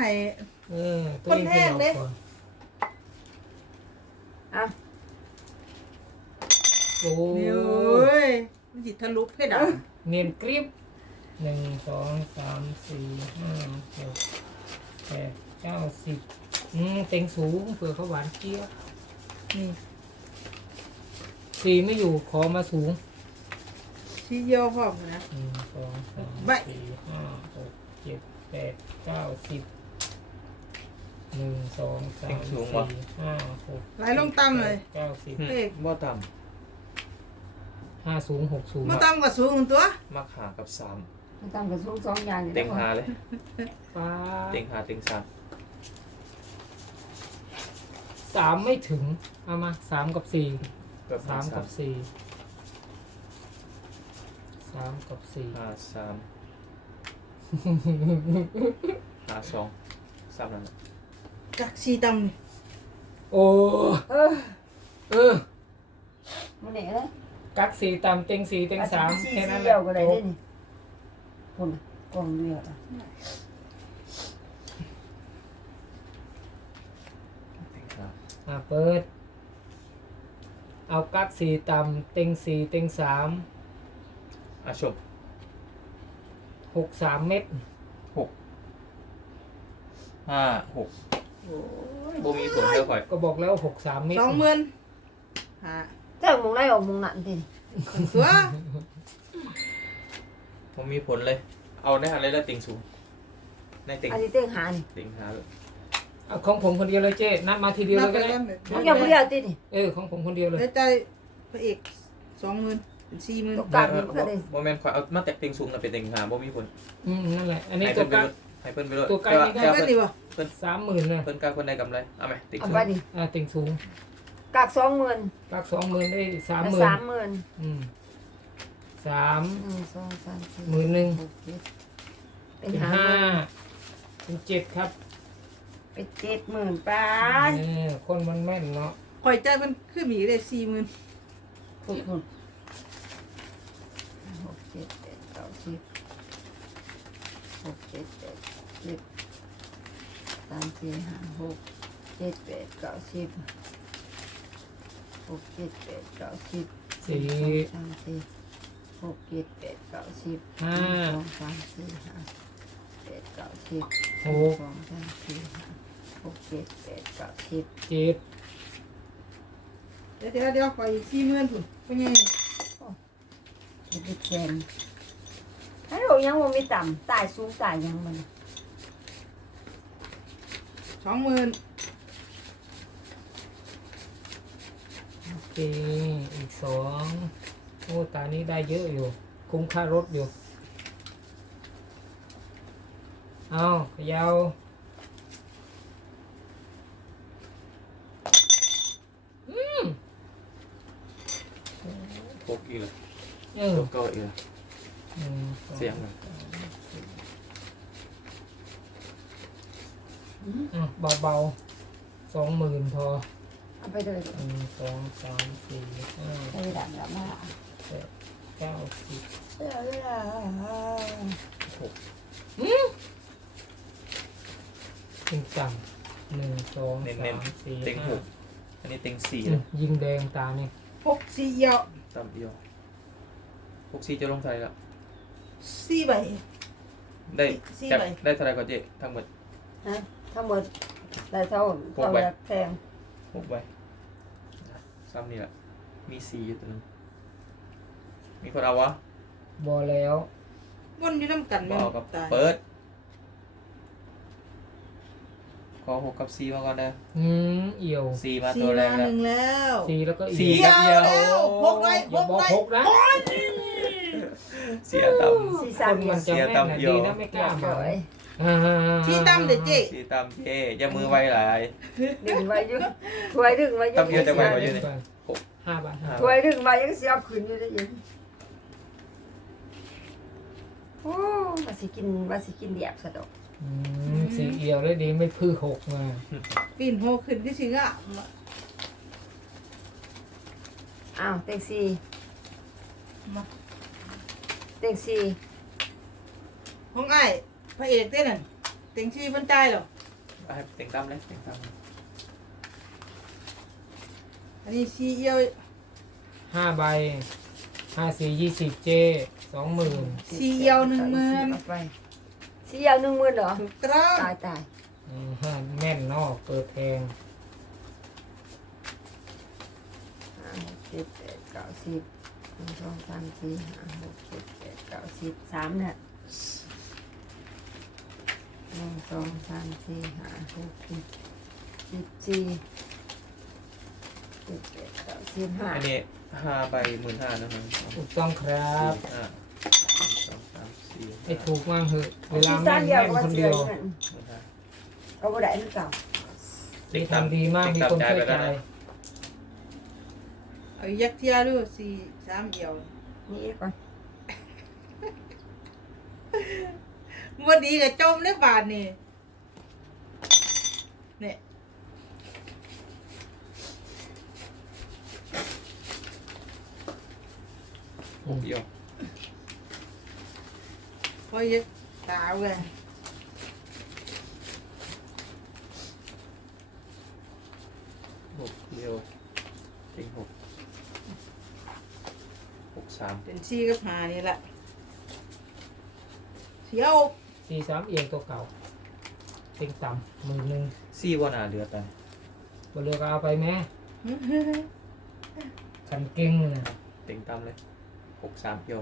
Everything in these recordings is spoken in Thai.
ให้เออตัวคนเองแห้งเด้ก่อนอะโอ้นี่โอ้ยมันสิทะลุเพดานเนียนกริบหนึ่งสองสามสี่ห้าหกแปดเก้าสิบอืมเต็งสูงเผื่อเขาหวานเจี๊ยบนี่สี่ไม่อยู่ขอมาสูงชี้เยี่ยวพร้อมนะหนึ่งสองสามไม่สี่ห้าหกเจ็ดแปดเก้าสิบ หนึ่งสองสามสี่ห้าหกไหลลงต่ำเลย เก้าสิบเลขบ่ต่ห้าสูงหกสูงมาต่ำกว่าสูงตัวำมักหากับสามมันตั้งกระสูงสองอย่างอยู่เต็งหาเลย ป้าเต็งหาเต็งสามสามไม่ถึง เอามาสามกับสี่กับสามสากัมบสี่สามกับสี่หาสามหาสองสามนั่นแหละ กักสีตำนี่โอ้เออเออมันเนี่ยนะกักสีตามเต็งสีเต็งสามแค่นั้นแหเดีละยวก็ได้เด้นี่คนกล่องเดียวอะเต็งหาอะเปิด เอากักสีตามเต็งสีเต็งสามอะชมหกสามเม็ดหกห้าหก บ่มีผลเท่าข่อยก็บอกแล้วหกสามเม็ดสองหมื่นหาเจ้ามุงได้ออกมุงนั่นทีตัวบ่มีผลเลย เอาได้หันเลยแล้วเต็งสูงในเต็งอันนี้เต็งหานี่เต็งหาเลยเอาของผมคนเดียวเลยเจ๊นับมาทีเดียวนัเลบยไปก็ได้แล้วมันยังไม่เดียวตินี่เออของผมคนเดียวเลยได้ใจพระเอกสองหมื่นเป็นสี่หมื่นตกกลางนี่มันก็ได้บ่แม่นข่อยเอามาแต่เต็งสูงน่ะเป็นเต็งหาบ่มีผลอืมนั่นแหละอันนี้ให้ตัเพิ่วนกักไปลด ให้เพิ่นไปลดตัวไกลนี่ได้กันดีบ่สามหมื่นเลยเพิ่นกล้าคนได้กำไรเอาไหมเต็งเอาสูงไปดิอ่าเต็งสูงกากสองหมื่นกักสองหมื่นได้สามแล้วหมื่นสามหมื่นอืมสามหนึ่งสองสามสี่หมื่นหนึ่งหกเจ็ดเป็นเป็นห้าห้าหมื่นเป็นเจ็ดครับเป็นเจ็ดหมื่นไปเออคนมันแม่นเนาะคอยใจมันขึ้นมีได้สี่หมื่นพูดคุณหกเจ็ดแปดเก้าสิบ หกเจ็ดแปดเจ็ดสามสี่ห้าหกเจ็ดแปดเก้าสิบหกเจ็ดแปดเก้าสิบสี่สามสี่หกเจ็ดแปดเก้าสิบห้าสองสามสี่ห้าแปดเก้าสิบหกสองสามสี่ห้าหกเจ็ดแปดเก้าสิบเจ็ดเดี๋ยวเดี๋ยวเดี๋ยวคอยสี่หมื่นพุ่นเป็นไงเจ็ดแสนถ้าเรา ยังว่ามีต่ำตายสูงตายยังมันสองหมื่นโอเค อีกสองโอ้ตานี้ได้เยอะอยู่ คุ้มค่ารถอยู่ เอาเขยาวหกอีกแล้วเออหกเก้าอีกแล้วหนึ่งสอง เสียงเลยอะเบาๆสองหมื่นพอเอาไปเลยหนึ่งสองสามสี่ห้าไปดับดับมาแปดเก้าสิบหกจริงจังหนึ่งสองเน้สานมสี่ๆเต็งหห้ากอันนี้เต็งสี่อืแล้มวยิงแดงตาเนี่ยหกสี่เอี่ยวต่ำเดียวหกสี่จะลงเท่าไหร่ละ สี่ใบ ได้สี่จับใบ ได้เท่าไหร่ก็เจ๊ทั้งหมด ฮะทั้งหมดได้เท่าหกเท่าใบ อยากแทงหกใบซ้ำนี่แหละมีสี่อยู่ตัวหนึงมีคนเอาวะบอแล้ววนอยู่น้ำกันบแม่อนกกับตายเปิดขอหกกับสี่มาก่อนนะอืมเอี่ยวสี่มาสี่ตัวแรมากหแล้วนึ่งแล้ว สี่แล้วก็เอี่สี่ยวกับเอียวแล้วหกไว้ อย่าบอกหกนะ เสียต่สี่คสามนเดียมัวนจะแม่นน่ะเสียตำเอี่ยวดีนะไม่กล้าเฉมายอ่าชี้ตั้มเด็ดเจ๊ำสี่ต่ำเจ๊อย่ามือไวหลาย ดึงไว้อยู่ถวยดึงไว้อยู่ตำเอียวจะไว้ไว้อยู่นี่ห้าบาทห้าถวยดึงไว้ยังเสียบขึ้นอยู่ได้ยินโอ้ว่าสิกินว่าสิกินเดียบสะดอกอืมสีเอี่ยวได้ดีไม่พื้หกมาปีนโหขึ้นที่สิงอะอ้าวเต็งสี่มา เต็งสี่ของไอ้พระเอกเต้นนั่นเต็งชีเพิ่นจ่ายเหรอเอาให้เต็งตั้มเลยเต็งตั้มอันนี้ซีเอียวห้าใบห้าสี่ยี่สิบเจสองหมื่นซีเอียวหนึ่งหมื่นเอาไปสีเอียวหนึ่งหมื่นเหรอ ถูกต้องตายตายอืมห้าแม่นเนอกเปิดแพงห้าหกเจ็ดแปดเก้าสิบ หนึ่งสองสามสี่ห้าหกเจ็ดแปดเก้าสิบสามเนี่ยหนึ่งสองสามสี่ห้าหกเจ็ดสิบสี่เจ็ดแปดเก้าสิบห้าอันนี้ห้าใบหมื่นห้านะมันถูกต้องครับห้าหนึ่งสองสามสี่ไอ้ห้าถูกมากเหอะเวลาที่แม่สั้นนเดียวแม่นก็คนเสีเดียยวเงินหมื่นห้า ก็บ่ได้คือเก่าที่ทำดีมาก มีคนช่วยใจ เอายักเทียดูสี่สามเอียวนี่ก่อนบ่ดีกับจมในบาทนี่เนี่ยหกเดียวพอยักตาเว้ยหกเดียวเต็งหกหก สามเป็นซีกับหานี่แหละเสียวสี่สามเอียงตัวเก่าเต็งต่ำหมื่นหนึ่งสี่วันหาเดือดไปบนเรือก็เอาไปแม่ขันเก่งนะเต็งตั้มเลยหกสามเดียว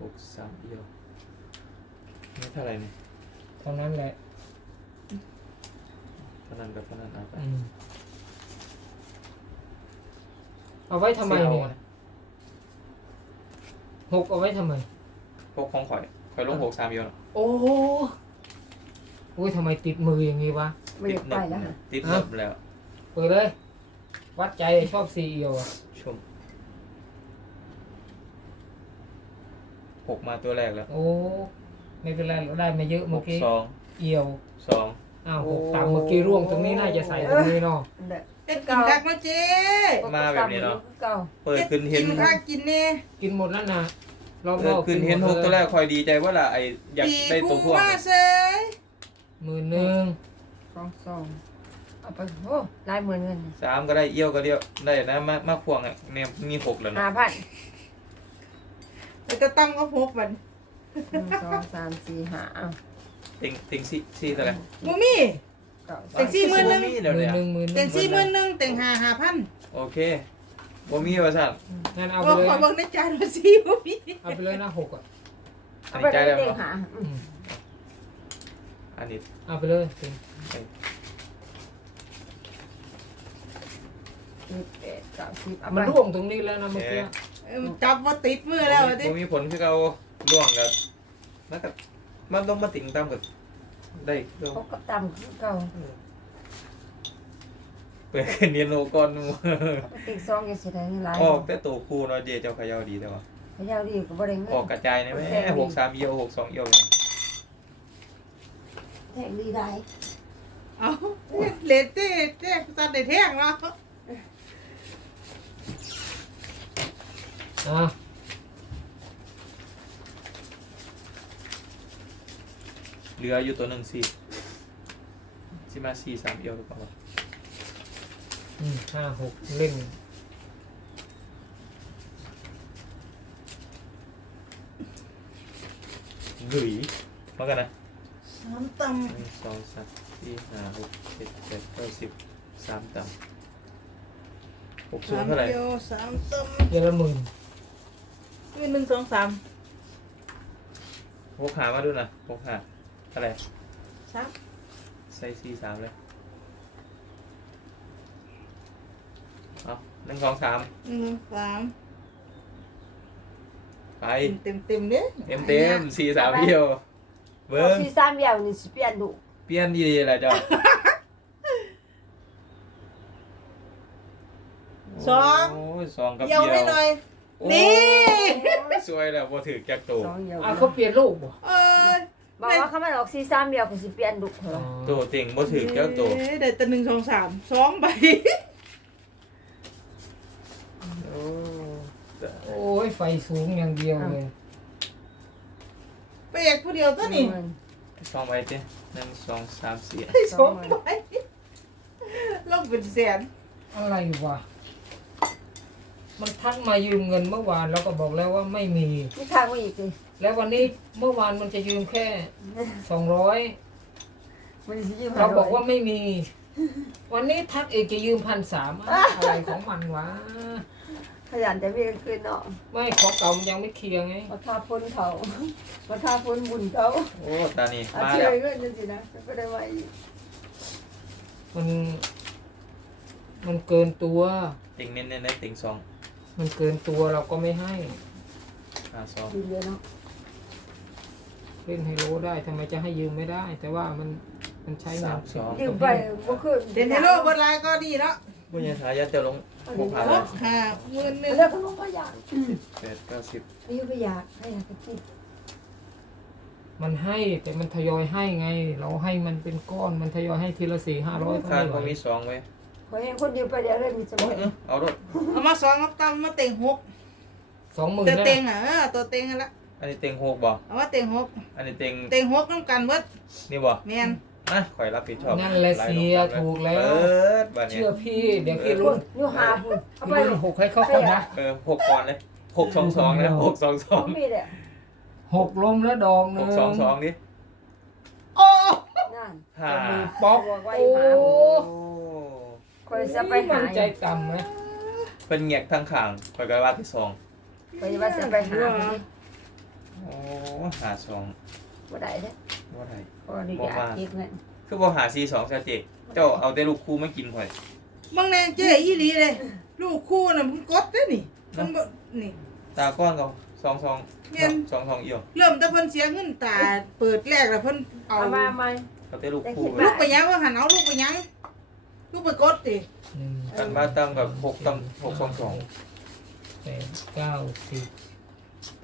หกสามเดียวนี่เท่าไหร่เนี่ยเท่านั้นแหละเท่านั้นกับเท่านั้นเอาไป อืมเอาไว้ทำไมเนี่ย หกเอาไว้ทำไม พวกของข่อยข่อยลงหกสามเดียวเนาะโอ้อุ้ยทำไมติดมืออย่างนี้วะ ไม่ได้ไปแล้วค่ะติดหนึบแล้ว เปิดเลย วัดใจชอบซีเอียวอะชมหกมาตัวแรกแล้วโอ้ ไม่เป็นไรเราได้มาเยอะหเมื่อกกี้ สองเอียวสองอ้าวโอ้หกต่ำเมื่อกี้ร่วงตรงนี้น่าจะใส่ตรงนี้เนาะ นั่นแหละ เป็นกินคักเนาะเจ๊มาแบบนี้เนาะ เก่าเปิดขึ้นเห็นกินคักกินเนี่ยกินหมดแล้วนะรอบเปิรดอบขึ้นเห็นหกตัวแรกคอยดีใจว่าล่ะไออยากปีได้ตัวพคู่วกมาเซยหมื่นหนึ่งสองสองเอาไปโอ้ลายหมื่นเงินสามก็ได้เอี้ยวก็เดียวได้นะมากมากพวงอะเนี่ยมีหกแล้วห้านะพันแล้วจะต้องก็พกมันหนึ่งสองสามสี่ห้าอ้าวติงติงซี่ซี่เท่าไหร่บ่มีเก้า แต่สี่หมื่นหนึ่ง บ่มีหเดี๋ยวมื่นเนี่ยหนึ่งหมื่นหแต่นึ่งงสี่หมื่นหนึ่งแต่งห้าห้าพันโอเคบ่มีว่าสั่นงั้นเอาเอาไปเลยขอนะเบิ่งในจานว่าสี่บ่มีเอาไปเลยนะหกอะอัเอานไปนี้ใจเลยแล้วเด็กเนาะหาอือืมมอันนี้เอาไปเลยจริงสิบแปดเก้าสิบเอาไปมันร่วงตรงนี้แล้วนะเมื่อกี้เอิ่มจับว่าติดมือแล้วอะดิบ่มีผลคือเราล่วงกับแล้วก็มันต้องมาติงตามกับ ได้เดี๋ยวเขาก็ต่ำคือเก่าเปิดขึ้นเรียนโลก่อนหมู่เขาติดซองยังสิได้เงินหลายออกแต่ตัวคู่เนาะเจเจ้าเขยาวดีแต่ว่าพยาดีก็บ่ได้เงินออกกระจายนะแม่หกสามเอียวหกสองเอียวเนี่ยแทงดีได้เอาเลนเต้เต้ตัดได้แท่งเนาะ อะ เหลืออยู่ตัวหนึ่งสี่สิมาสี่สามเอียวหรือเปล่าวะอืมห้าหกเล่นหลุยมากันนะสามตหนึ่งสองสามสี่ห้าหกเจ็ดแปดเก้าสิบสามต่ำหกำสูงสามเท่าไหร่เดียวสามตเยอะละหมื่นำมีหนึ่งสองสามหกหามาดูนะหกหา เท่าไหร่สามใส่สี่สามเลยเอาหนึ่งสองสามหนึ่งสามไปเต็มเต็มๆเด้เต็มเต็มสี่สามเอียวเบิ้เอางสี่สามเดียวนี่สิเปลี่ยนดุเปลี่ยนดีๆแหละเจ้าสองโอ้ยสองกับเยี่ยวเดียวให้หน่อยโอ้นี่สวยแล้วพอถือแก๊กโตสองเดียวอะเขาเปลี่ยนลูกบ่เออ บอกว่าเขามันออกสี่สามเดียวก็สิเปลี่ยนดุเหรอโตเต็งพอถือแก๊กโตเอ้ยได้แต่หนึ่งสองสามสองใบ โอ้โอ้ยไฟสูงอย่างเดียวเลยไปเอกผู้เดียวตัวนี้หงหมื่สองใบเจ้หนึ่งสองสามสี่ให้สมไปลงเป็นแสนอะไรวะมันทักมายืมเงินเมื่อวานเราก็บอกแล้วว่าไม่มีนี่ข้างมาอีกสิแล้ววันนี้เมื่อวานมันจะยืมแค่สองร้อยมันสิยืมเราบอกว่าไม่มี วันนี้ทักเอกจะยืมพันสามอะไรของมันวะขยันแต่เวียนคืนเนาะไม่ของเก่ามันยังไม่เคลียร์ไงมาทาพ้นเขามาทาพ้นบุญเขาโอ้ตานี่อามาเชื่แล้อวเงินจังสินะก็ได้ไว้อีกมัน มันเกินตัว ติงเน้นๆได้ติงสอง มันเกินตัวเราก็ไม่ให้หาสองยืมเยอะเนาะ เล่นไฮโลได้ทำไมจะให้ยืมไม่ได้ แต่ว่ามันมันใช้งานสอง ยืมไปบ่คืนเดนเทโลบนไลน์ก็ดีเนาะบุญญาสายันจะลงหกพันหกห้าหมื่นหนึ่งเรื่องของน้องก็อยากแปดเก้าสิบอายุไปอยากให้อยากจะคิดมันให้แต่มันทยอยให้ไง เราให้มันเป็นก้อนมันทยอยให้ทีละสี่ห้าร้อยก็คาดไม่ไหวว่ามีสองไว้ขอให้คนเดียวไปเดี๋ยวเลยมีสมโอ้อยงเออเอาด้วยเอามาสองเอาตำมาเต็งหกสองหมื่นตัวนะเต็งอะเออตัวเต็งอะละ อันนี้เต็งหกบ่เอามาเต็งหกอันนี้เต็งเต็งหกน้ำกันเบิดนี่บ่แมนอะข่อยรับผิดชอบนั่นแหละเสียถูกแล้วเปิดบัดนี้เชื่อพี่เดี๋ยวพี่คุรุ่ณนอยู่หาคุณเอาพี่ไปรุ่นหกให้เข้าก่อนนะเออหกก่อนเลยหกสองสองนะหกสองสองมีแหละหกลมแล้วดองหหนึ่กงสองสองดิโอ้นั่นห้ามีป๊อกบอกไว้โอ้หาโอ้คอยจะไปหามันใจต่ำไหมเป็นเงียกทั้งข้างข่อยก็ว่าที่สองคอยว่าจะไปหาคนนี้ โอ้หาสองบ่ได้เด้ว่าไร ขออนุญาตอีกเงินคือบ่หาซีสองซะเจเจ้าเอาแต่ลูกคู่ไม่กินข่อยบางแนนเจ๊อีหลีเลย ลูกคู่น่ะมึงกดได้อนี่มันบ่นี่ ตาก้อนเขาสองสองเงี้ยสองสองเอี่ยวเริ่มแต่เพิ่นเสียเงินตาเปิดแรกแล้วเพิ่นเอาเอามาใหม่เอาแต่ลูกคู่ได้คิดเลลูยกไปยังว่าหันเอาลูกไปยังลูกไปกดติหนึ่งกันมาตั้งกับหกตั้งหกสองสองแปดเก้าสิบ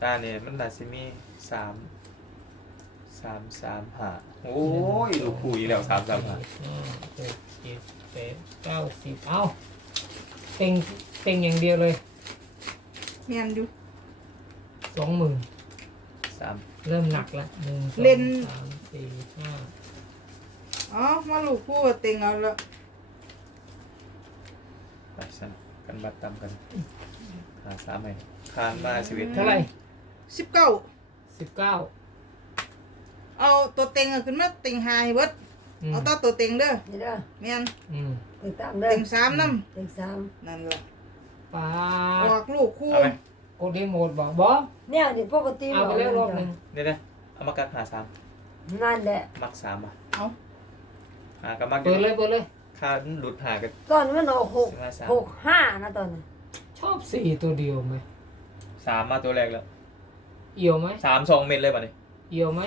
ตาเนี่ยมันน่าสิมีสามสามสามห้าโอ้ยลูกคู่อีกแล้วสามสามห้าห้าหกเจ็ดแปดเก้าสิบเอ้าเต็งเต็งอย่างเดียวเลยแม่นอยู่ สองหมื่นสามเริ่มหนักละหนึ่งสองเล่นสามสี่ห้าอ๋อมาลูกคู่เต็งเอาละไปสัน กันบัดตามกันหาสามไหมคานมาสิบเอ็ดเท่าไหร่สิบเก้าสิบเก้าเอาตัวเต็งอะขึ้นมาเต็งหาให้เบิดอืมเอาตัวตัวเต็งเด้อนี่เด้อแม่นอืมติดตามเด้อเต็งสามน้เต็งสามำนั่นล่ะปาอดอกลูกคู่เอาไหมกดรีโมทบอกบอเนี่ยนี่ปกติเอาไปแล้วรอบหนึ่งเนี่ยวนะเอามากัดหาสามนั่นแหละมักสามอะเอาหากับมักเปิดเลยเปิดเลย ค่าหลุดหากันตอนมันออกหกสิบห้าสาม หกห้านะตอนนั้นชอบสี่ตัวเดียวไหม สามมาตัวแรกแล้วเอี่ยวไหม สามสองเม็ดเลยป่ะนี่เอี่ยวไหม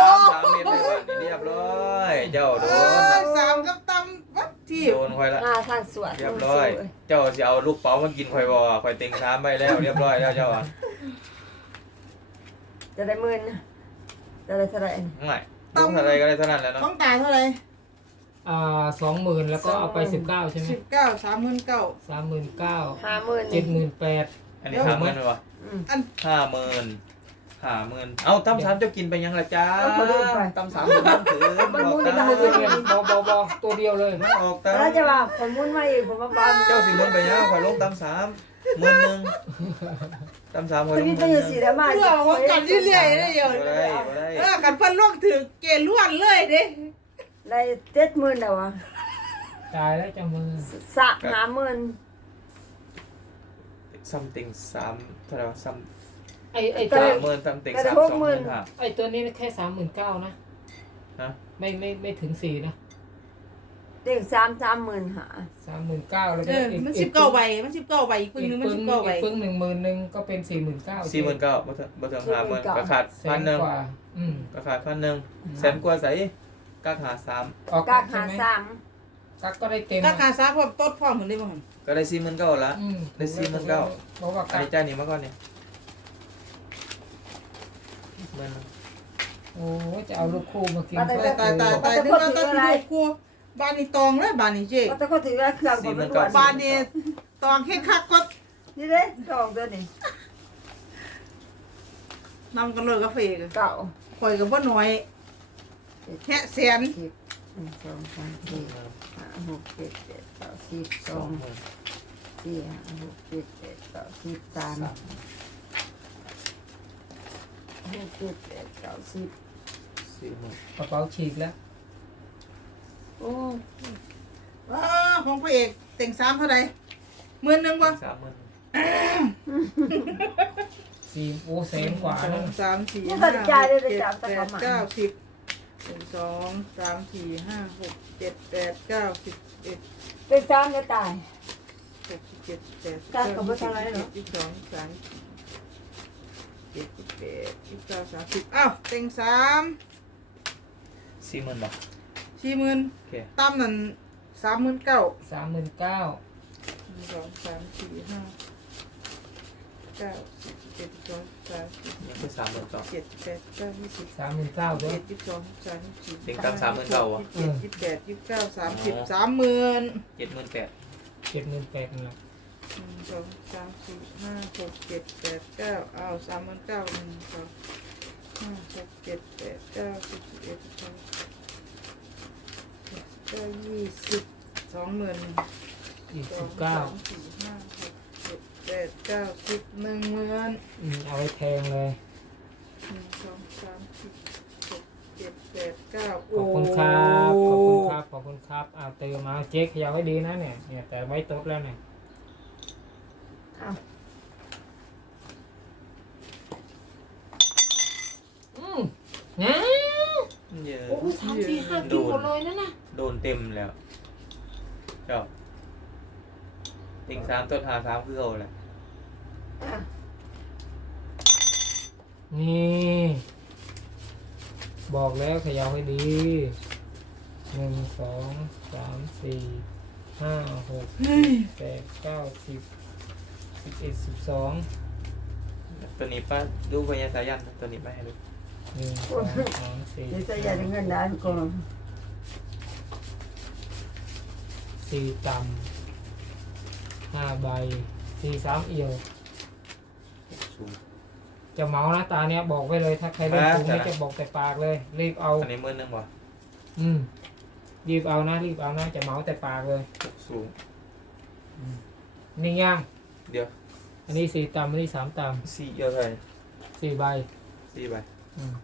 สามสามเม็ดเลยป่ะนี่เรียบร้อย เจ้าโดเอ้นยสามกับตำวัดที่โดนค่อยละหน้าทางสวนเรียบร้อย เจ้าจะเอาลูกเป๋ามากินค่อยบ่ค่อยเต็งสามไปแล้ว เรียบร้อยแล้วเจ้าอะจะได้หมื่นนะจะได้เท่าไหร่ไม่ลูกเท่าไรก็ได้เท่านั้นแหล้วเนาะต้องจ่ายเท่าไหร่ อ่าสองหมื่นแล้วก็เอาไปสิบเก้าใช่ไหมสิบเก้าสามหมื่นเก้าสามหมื่นเก้าห้าหมื่นเจ็ดหมื่นแปด อันนี้ห้าหมื่นเลยวะอืม อัน ห้าหมื่นห้าหมื่นเอ้าตั้มสามเจ้ากินไปยังละจ้าเอาขอดูไป ตั้มสามหมื่นตั้มถือมันบมุอกนตั้มไปตัวเดียวบอบอบอตัวเดียวเลยไม่ออกตั้มแล้วจะว่าผมมุนมาอีกผมมาบานเจ้าสิหมุนไปยังข่อยลงตั้มสามหมื่นหนึ่งตั้มสามข่อยชีลงหวิมื่ตนหต้องอนึ่ยู่งสี่แล้วมาเรื่องว่ากันเรื่อยๆได้เดี๋ยว บ่ได้บ่ได้เออกันเพิ่นลงถือเกณฑ์ล้วนเลยเด้ ได้เจ็ดหมื่นแล้ววะตายแล้วจะมือสะห้าหมื่นซัมติงสามเท่าไหร่วะซัมไอไอก็ตัวเลสายมหมื่นซัมติงก็ได้สามหสกองหหมื่มื่นนห้าไอตัวนี้แค่สามหมื่นเก้านะ ฮะไม่ไม่ไม่ถึงสี่นะเด็กสามสามหมื่นหาสามหมื่นเก้าแล้วเออมันสิบเก้าใบมันสิบเก้าใบอีกปึ้งอีหนึกงมันปึ้สิงบเก้าใบอีกปึ้งหนึ่งหมื่นหนึ่งก็เป็นสี่หมื่นเก้าสี่หมื่นเก้าบ่ถึงบ่ถึงห้าหมื่นก็ขาดแสพันนหนึ่งกว่า อืมก็ขาดพันหนึ่งแสนกว่าใส่ ก็ขาดสามออกกากใช่หาไหมสามกักก็ได้เต็มก็คาซาพร้อมต้นพร้อมเหมือนได้บ่หั่นก็ได้สี่หมื่นเก้าละ อืมได้สี่หมื่นเก้า บอกว่าอันกักนี้จ่ายนี่มาก่อนเนี่ยหมื่นหนึ่งโอ้จะเอาลูกคู่มากินตายตายตายตายนึกว่าตัดลูกคู่บ้านนี้ตองเลยบ้านนี้เจ๊ก็ต้องก็ถือว่าเครื่องผมมันด่วนบ้านนี้ตองแค่คักก็นี่เด้ดอกตัวนี้นำกันเลยกาแฟกันเก่าข่อยกับบ่น้อยเจ็ด แค่แสนสิบหนึ่งสองสามสี่ห้าหกเจ็ดแปดเก้าสิบสสอองงหมื่นสี่ห้าหกเจ็ดแปดเก้าสิบสามสามหกเจ็ดแปดเก้าสิบสี่หมื่นกระเป๋าฉีกแล้วโอ้ว้าของพระเอกเต็งสามเท่าไหร่หมื่นหนึ่งวะสามหมื่นสี่โอ้แสนกว่าสอนั่งนสามสี่ห้าหกเจ็ดแปดเก้าสิบ หนึ่งสองสามสี่ห้าหกเจ็ดแปดเก้าสิบเอ็ดเป็นสามจะตาย หกสิบเจ็ดแปดสิบกล้าเก้ากับว่าเท่าไหร่เหรอยี่สิบสองสามเจ็ดสิบแปดยี่สิบเก้าสามสิบอ้าวเต็งสามสี่หมื่นบาทสี่หมื่นโอเคตั้มนั่นสามหมื่นเก้าสามหมื่นเก้า หนึ่งสองสามสี่ห้า เก้าสิบสิบเจ็ดสิบสองสิบสามสิบยังคือสามหมื่นต่อเจ็ดสิบแปดสิบเก้ายี่สิบสามหมื่นเก้าด้วยเจ็ดยี่สิบสองยี่สิบสามยี่สิบสี่เต็งตั้งสามหมื่นเก้าวะยี่สิบเจ็ดยี่สิบแปดยี่สิบเก้าสามสิบสามหมื่นเจ็ดหมื่นแปดเจ็ดหมื่นแปดนั่นแหละหนึ่งสองสามสี่ห้าหกเจ็ดแปดเก้าเอาสามหมื่นเก้าหนึ่งสองห้าหกเจ็ดแปดเก้าสิบสิบเอ็ดสิบสองสิบเก้ายี่สิบสองหมื่นยี่สอสิงบเก้าสามสี่ห้าหกเจ็ด แปดเก้าสิบหนึ่งหมื่นอืมเอาไว้แทงเลย หนึ่งสองสามสี่หกเจ็ดแปดเก้าขอบคุณครับ ขอบคุณครับ ขอบคุณครับเอาเติมมาเจ๊ขยาวให้ดีนะเนี่ย เนี่ยแต่ไว้โต๊ะแล้วเนี่ยเอาอืมนะเยอะโอ้สามสี่ห้ากินหมดเลยนั่นนะโดนเต็มแล้วเจ้าเต็งสามต้นหาสามคือเอาแหละอะนี่ บอกแล้วขยาวให้ดีหนึ่งสองสามสี่ห้าหกเจ็ดแปดเก้าสิบสิบเอ็ดสิบสองตัวนี้ป้าดูพญาสายันตัวนี้ไปให้ดูหนึ่งสองสามสี่เดี๋ยวจะอยากได้เงินได้ก่อนสี่ต่ำ ห้าใบสี่สามเอียวสูงจะเมานะตาเนี้ยบอกไว้เลย ถ้าใครเล่นอ่าสูงนี่จ้ะ จะบอกแต่ปากเลย รีบเอา อันนี้หมื่นหนึ่งวะอืมรีบเอานะรีบเอานะจะเมาแต่ปากเลยสูง นิ่งย่างเดี๋ยว อันนี้สี่ต่ำอันนี้สามต่สี่เยอะเลยำสี่ใบสี่ใบอืม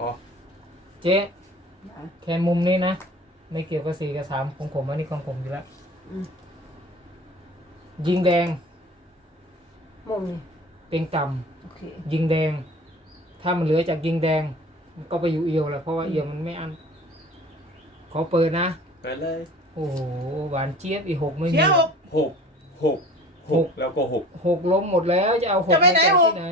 อ๋อเจ๊แค่มุมนี้นะ ไม่เกี่ยวกับสี่กับสามของผมอันนี้ของผมอยู่แล้วอืม ยิงแดง มุมนี่เป็นต่โอเคำยิงแดง ถ้ามันเหลือจากยิงแดง มันก็ไปอยู่เอียวแหละเพราะว่าเอียวมันไม่อัน ขอเปิดนะ ไปเลยโอ้โหหวานเจี๊ยบอีกหกไม่เสีมียหก หกหกหกแล้วก็หก หกล้มหมดแล้วจะเอาหกจะไปไหนจากหก ที่ไหน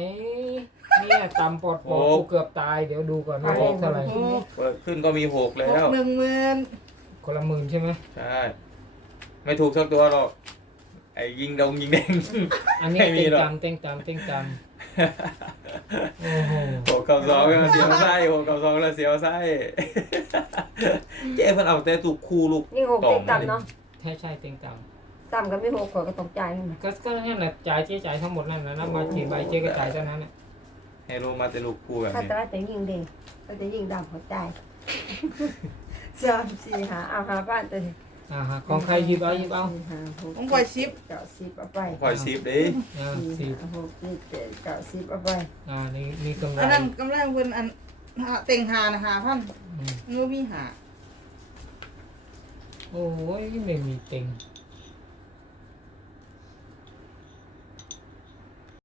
เนี่ยตำปอดปอดหกกูเกือบตายเดี๋ยวดูก่อนว่าเลขเท่าไหร่ หกเปิดขึ้นก็มีหกหแล้กวหนึ่งหมื่นคนละหมื่นใช่ไหมใช่ ไม่ถูกสักตัวหรอก ไอ้ยิงดงยิงแดง อันนี้ไม่มีเต็งหรอกจำเต็งจำเต็งจำโอ้โหหกกับสองแล้วเสียวไส้หกกับสองแล้วเสียวไส้เจ๊เพิ่นเอาแต่ถูกคู่ลูก นี่หกต่อติดมาต่ำเนาะใช่ใช่เต็งจต่ำกันไม่หกขวดก็ต้องจ่ายนั่นแหละำก็ก็นั่นแหละจ่ายเจ๊จ่ายทั้งหมดนั่นแหละนะมากี่ใบเจ๊ก็จ่ายเท่านั้นแหละให้รู้มาแต่ลูกคู่แบบถ้านี้แต่ว่าจะยิงเด้งก็จะยิงดำเขาจ่ายสามสี่หาเอาหาบ้านตัวนี้อ่าฮะของใครหยิบเอาหยิบเอาสี่ห้าหกของปล่อยซิป เก้าสิบเอาไปคอยซีบดิอ่าสี่สี่ห้าหกเจ็ดแปดเก้าสิบเอาไปอ่านี่นี่กำไรอันนั้นกำลังเพิ่นอันหาเต็งหานะหาพันอืมงูมีหาโอ้ยไม่มีเต็ง